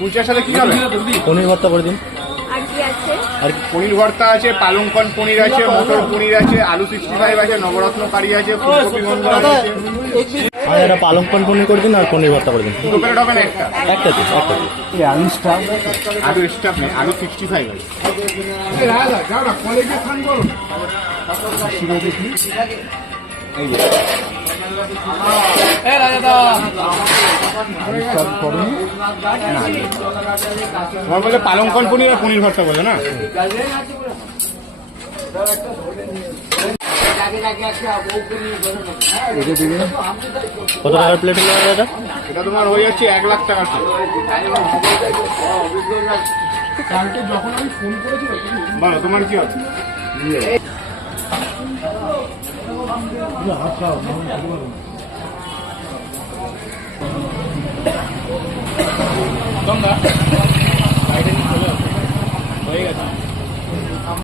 কুলচার সাথে কি হবে? পনির ভর্তা করে দিন। আর কি আছে? আর পনির ভর্তা আছে, পালংকন পনির আছে, মটর পনির আছে, আলু 65 আছে, নবরত্ন কারি আছে, ফুলকপি বন্ধ আছে। আর একটা পালংকন পনির করে দিন আর পনির ভর্তা করে দিন। দুটো প্লেট হবে না একটা? একটা দিন, একটা দিন। আলু স্টাফ নেই, আলু 65 আছে। তোমার বলে পালংকন পনির আর পনির ভর্তা বলে না? কত টাকার প্লেট হলো দাদা? এটা তোমার হয়ে যাচ্ছে 1 লাখ টাকার। বলো তোমার কি আছে?